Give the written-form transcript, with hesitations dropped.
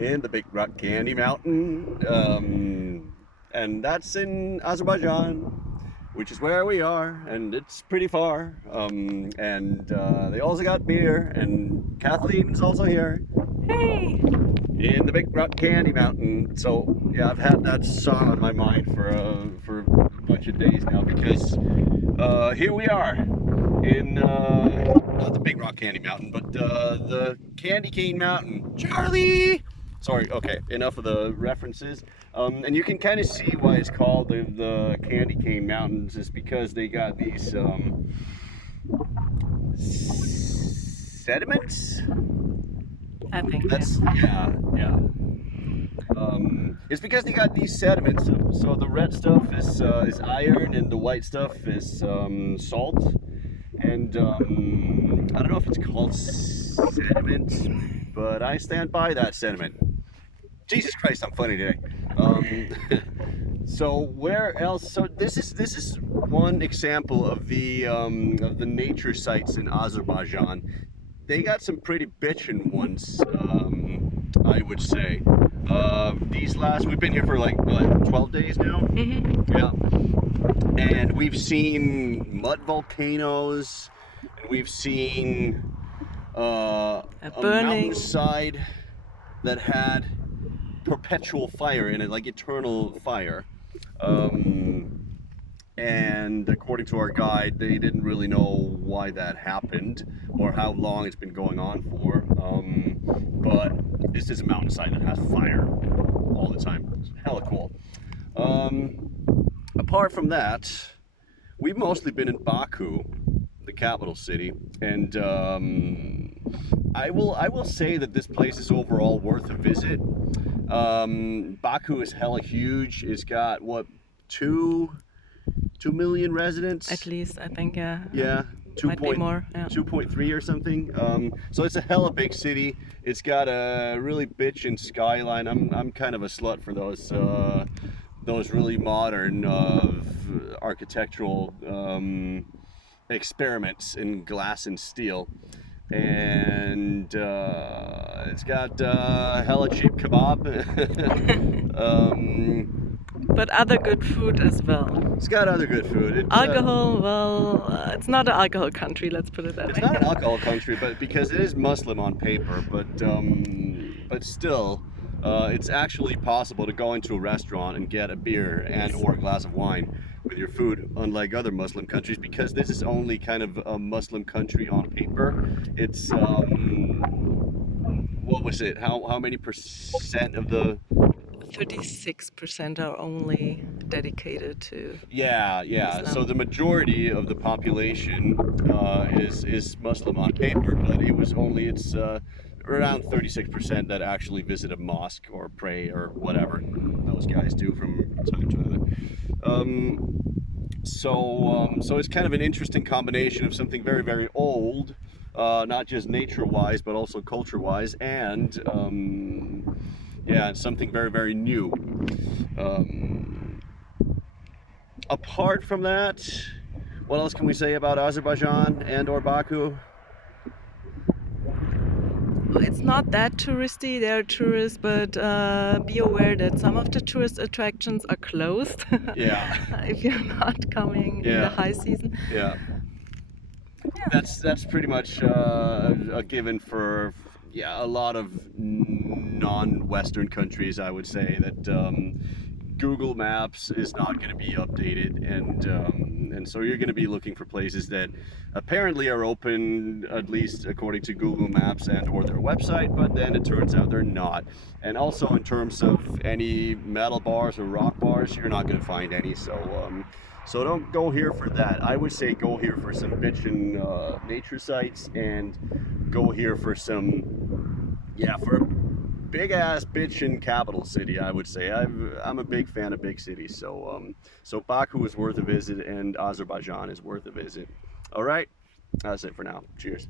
in the Big Rock Candy Mountain, and that's in Azerbaijan, which is where we are, and it's pretty far. And they also got beer, and Kathleen's also here Hey! in the Big Rock Candy Mountain. So yeah, I've had that song on my mind for a bunch of days now because here we are in not the Big Rock Candy Mountain, but the Candy Cane Mountain. Charlie! Sorry, okay, enough of the references. And you can kind of see why it's called the Candy Cane Mountains is because they got these sediments. I think That's yeah. It's because they got these sediments. So the red stuff is iron, and the white stuff is salt. And I don't know if it's called sediment, but I stand by that sentiment. Jesus Christ, I'm funny today. So where else? So this is one example of the nature sites in Azerbaijan. They got some pretty bitchin' ones, I would say. We've been here for like what, 12 days now? Mm-hmm. Yeah. And we've seen mud volcanoes, and we've seen a mountainside that had perpetual fire in it, like eternal fire. And according to our guide, they didn't really know why that happened or how long it's been going on for. But this is a mountainside that has fire all the time. It's hella cool. Apart from that, we've mostly been in Baku, the capital city, and I will say that this place is overall worth a visit. Baku is hella huge. It's got what, 2 million residents? At least, I think, yeah. Yeah, might be more. Yeah. 2.3 or something. So it's a hella big city. It's got a really bitchin' skyline. I'm kind of a slut for those really modern architectural experiments in glass and steel. And it's got hella cheap kebab. But other good food as well. It's got other good food. Alcohol, well, it's not an alcohol country, let's put it that way. It's not an alcohol country, but because it is Muslim on paper, but still, it's actually possible to go into a restaurant and get a beer and or a glass of wine with your food, unlike other Muslim countries, because this is only kind of a Muslim country on paper. It's what was it? How many percent of the 36% are only dedicated to yeah. Islam. So the majority of the population is Muslim on paper, but it's around 36% that actually visit a mosque or pray or whatever those guys do from time to another. So it's kind of an interesting combination of something very, very old, not just nature-wise, but also culture-wise, and something very, very new. Apart from that, what else can we say about Azerbaijan and or Baku? It's not that touristy. There are tourists, but be aware that some of the tourist attractions are closed. Yeah. If you're not coming in the high season. Yeah. That's pretty much a given for a lot of non-Western countries. I would say that Google Maps is not going to be updated, and so you're going to be looking for places that apparently are open, at least according to Google Maps and or their website, but then it turns out they're not. And also in terms of any metal bars or rock bars, you're not going to find any. So don't go here for that. I would say go here for some bitchin' nature sites, and go here for for a big ass bitchin' capital city. I would say I'm a big fan of big cities. So Baku is worth a visit, and Azerbaijan is worth a visit. All right, that's it for now. Cheers.